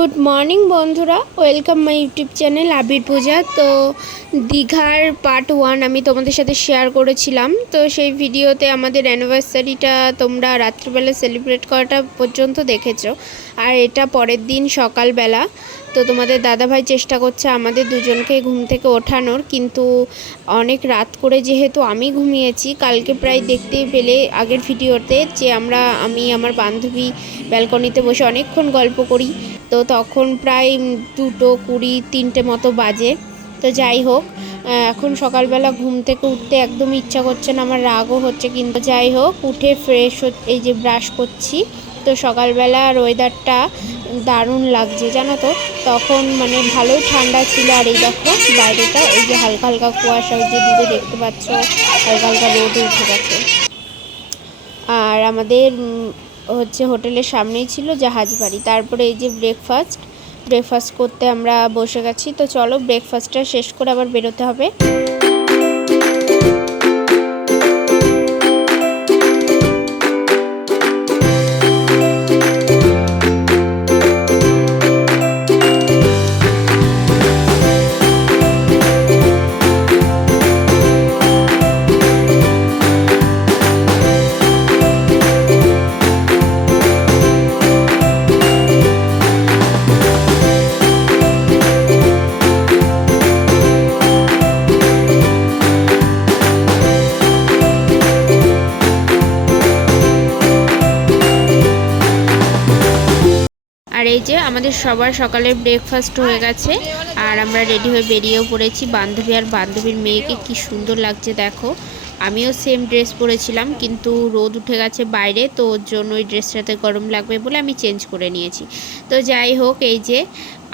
Good morning বন্ধুরা, welcome my YouTube channel আবির পূজা। তো দীঘার পার্ট 1 আমি তোমাদের সাথে শেয়ার করেছিলাম। তো সেই ভিডিওতে আমাদের অ্যানিভার্সারিটা তোমরা রাত্রিবেলা সেলিব্রেট করাটা পর্যন্ত দেখেছো, আর এটা পরের দিন সকালবেলা। তো তোমাদের দাদাভাই চেষ্টা করছে আমাদের দুজনকে ঘুম থেকে ওঠানোর, কিন্তু অনেক রাত করে যেহেতু আমি ঘুমিয়েছি। কালকে প্রায় দেখতেই পেলে আগের ভিডিওতে যে আমি আমার বান্ধবী ব্যালকনিতে বসে অনেকক্ষণ গল্প করি। তো তখন প্রায় 2:20 3টে মতো বাজে। তো যাই হোক, এখন সকালবেলা ঘুম থেকে উঠতে একদমই ইচ্ছা করছে না, আমার রাগও হচ্ছে, কিন্তু যাই হোক উঠে ফ্রেশ এই যে ব্রাশ করছি। তো সকালবেলার ওয়েদারটা দারুণ লাগছে জানো তো। তখন মানে ভালোই ঠান্ডা ছিল, আর এই দেখো বাইরেটা এই যে হালকা হালকা কুয়াশা, ওই যে দূরে দেখতে পাচ্ছ হালকা হালকা রোদও উঠে গেছে। আর আমাদের হোটেলের সামনেই ছিল জাহাজবাড়ি। তারপরে এই যে ব্রেকফাস্ট করতে আমরা বসে গেছি। তো চলো ব্রেকফাস্টটা শেষ করে আবার বেরোতে হবে। আর এই যে আমাদের সবার সকালের ব্রেকফাস্ট হয়ে গেছে, আর আমরা রেডি হয়ে বেরিয়েও পড়েছি। বান্ধবী আর বান্ধবীর মেয়েকে কি সুন্দর লাগছে দেখো। আমিও সেম ড্রেস পরেছিলাম, কিন্তু রোদ উঠে গেছে বাইরে, তো ওর জন্য ওই ড্রেসটাতে গরম লাগবে বলে আমি চেঞ্জ করে নিয়েছি। তো যাই হোক, এই যে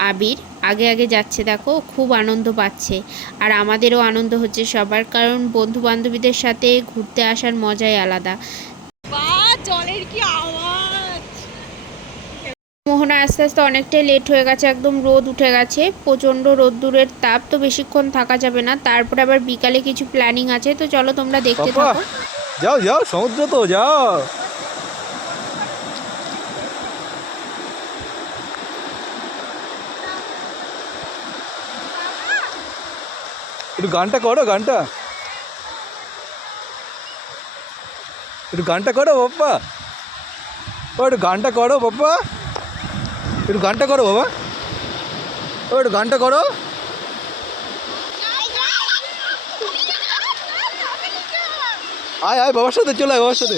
আবির আগে আগে যাচ্ছে দেখো, খুব আনন্দ পাচ্ছে। আর আমাদেরও আনন্দ হচ্ছে সবার, কারণ বন্ধু বান্ধবীদের সাথে ঘুরতে আসার মজাই আলাদা। জলের কি আওয়াজ! মোহনা আস্তে আস্তে অনেকটাই লেট হয়ে গেছে, একদম রোদ উঠে গেছে, প্রচণ্ড রোদ্দুরের তাপ, তো বেশিক্ষণ থাকা যাবে না। তারপরে আবার বিকালে কিছু প্ল্যানিং আছে, তো চলো তোমরা দেখতে থাকো। যাও যাও, সমুদ্র তো যাও। একটু গানটা করো, একটু গানটা করো বাপ্পা। ও একটু গানটা করো বাপ্পা, একটু গানটা করো বাবা, ও একটু গানটা করো। আয় আয় বাবার সাথে, চলে আয় বাবার সাথে।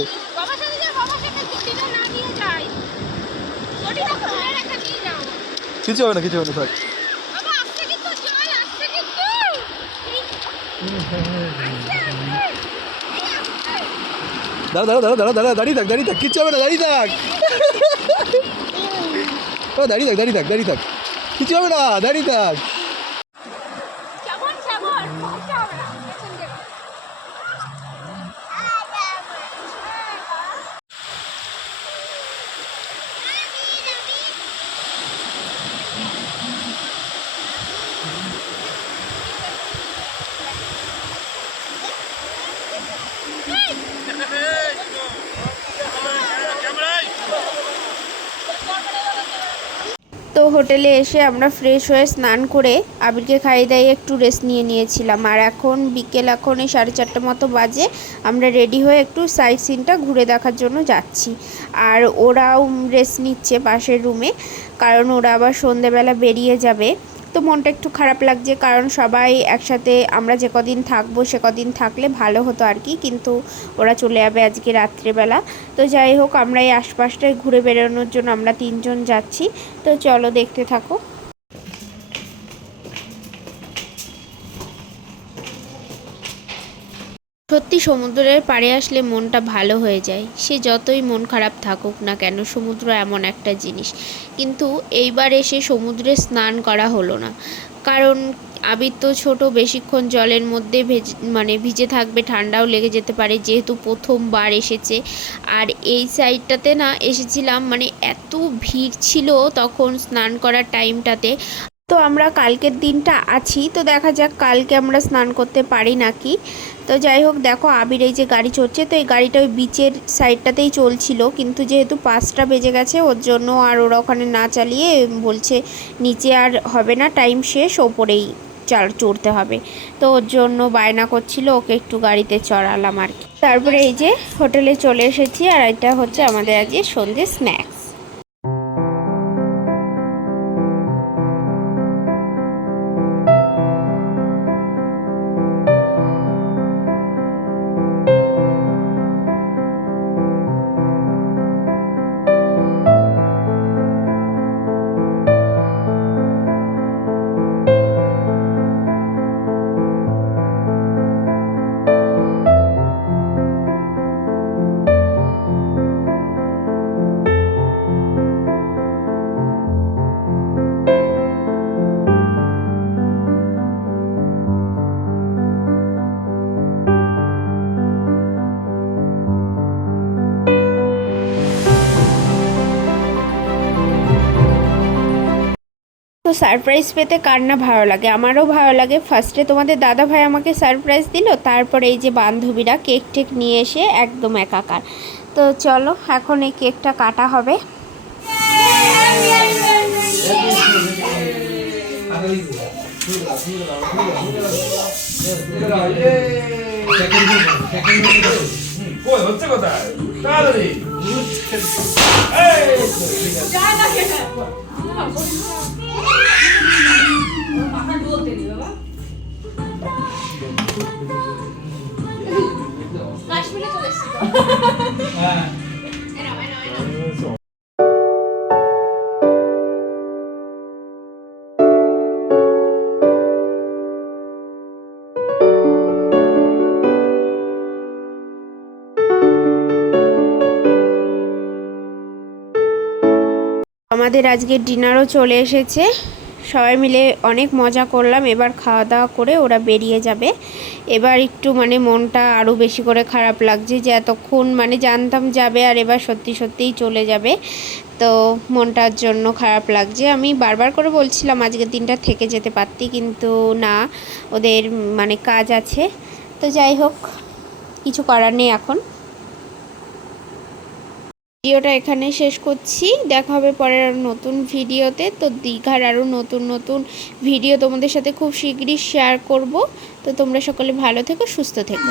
কিছু হবে না, কিছু হবে না, থাক। দাঁড়া দাঁড়া দাঁড়া দাঁড়া, দাঁড়িয়ে থাক, কিচ্ছু হবে না, দাঁড়িয়ে থাক। ও দাঁড়িয়ে থাক, কিছু হবে না, দাঁড়িয়ে থাক। তো হোটেলে এসে আমরা ফ্রেশ হয়ে স্নান করে আবিরকে খাইয়ে দাইয়ে একটু রেস্ট নিয়েছিলাম। আর এখন বিকেল, এখন এই 4:30 মতো বাজে। আমরা রেডি হয়ে একটু সাইট সিনটা ঘুরে দেখার জন্য যাচ্ছি। আর ওরাও রেস্ট নিচ্ছে পাশের রুমে, কারণ ওরা আবার সন্ধেবেলা বেরিয়ে যাবে। তো মনটা একটু খারাপ লাগছে, কারণ সবাই একসাথে আমরা যে কদিন থাকবো সে কদিন থাকলে ভালো হতো আর কি, কিন্তু ওরা চলে যাবে আজকে রাত্রেবেলা। তো যাই হোক, আমরা এই আশপাশটায় ঘুরে বেড়ানোর জন্য আমরা 3জন যাচ্ছি। তো চলো দেখতে থাকো। সত্যি সমুদ্রের পাড়ে আসলে মনটা ভালো হয়ে যায়, সে যতই মন খারাপ থাকুক না কেন। সমুদ্র এমন একটা জিনিস। কিন্তু এইবার এসে সমুদ্রে স্নান করা হলো না, কারণ আবির তো ছোট, বেশিক্ষণ জলের মধ্যে ভিজে থাকবে, ঠান্ডাও লেগে যেতে পারে, যেহেতু প্রথমবার এসেছে। আর এই সাইডটাতে না এসেছিলাম, মানে এত ভিড় ছিল তখন স্নান করার টাইমটাতে। তো আমরা কালকের দিনটা আছি, তো দেখা যাক কালকে আমরা স্নান করতে পারি নাকি। তো যাই হোক, দেখো আবির এই যে গাড়ি চড়ছে, তো এই গাড়িটা ওই বিচের সাইডটাতেই চলছিল, কিন্তু যেহেতু 5টা বেজে গেছে ওর জন্য আর ওরা ওখানে না চালিয়ে বলছে নিচে আর হবে না, টাইম শেষ, ওপরেই চড়তে হবে। তো ওর জন্য বায়না করছিল, ওকে একটু গাড়িতে চড়ালাম আর কি। তারপরে এই যে হোটেলে চলে এসেছি, আর এটা হচ্ছে আমাদের আজকে সন্ধ্যে স্ন্যাক্স। তো সারপ্রাইজ পেতে কার না ভালো লাগে, আমারও ভালো লাগে। ফার্স্টে তোমাদের দাদা ভাই আমাকে সারপ্রাইজ দিল, তারপরে এই যে বান্ধবীরা কেক টেক নিয়ে এসে একদম একাকার। তো চলো এখন এই কেকটা কাটা হবে। হচ্ছে কোথায় তাড়াতাড়ি কাশ্মীরে চলে এসেছি তো। আমাদের আজকে ডিনারও চলে এসেছে, সবাই মিলে অনেক মজা করলাম। এবার খাওয়া দাওয়া করে ওরা বেরিয়ে যাবে। এবার একটু মানে মনটা আরও বেশি করে খারাপ লাগছে যে এতক্ষণ মানে জানতাম যাবে আর এবার সত্যি সত্যিই চলে যাবে, তো মনটার জন্য খারাপ লাগছে। আমি বারবার করে বলছিলাম আজকের দিনটা থেকে যেতে পারতি, কিন্তু না, ওদের মানে কাজ আছে। তো যাই হোক, কিছু করার নেই এখন। ভিডিওটা এখানে শেষ করছি, দেখা হবে পরের আরও নতুন ভিডিওতে। তো দীঘার আরও নতুন নতুন ভিডিও তোমাদের সাথে খুব শীঘ্রই শেয়ার করব। তো তোমরা সকলে ভালো থেকো, সুস্থ থেকো।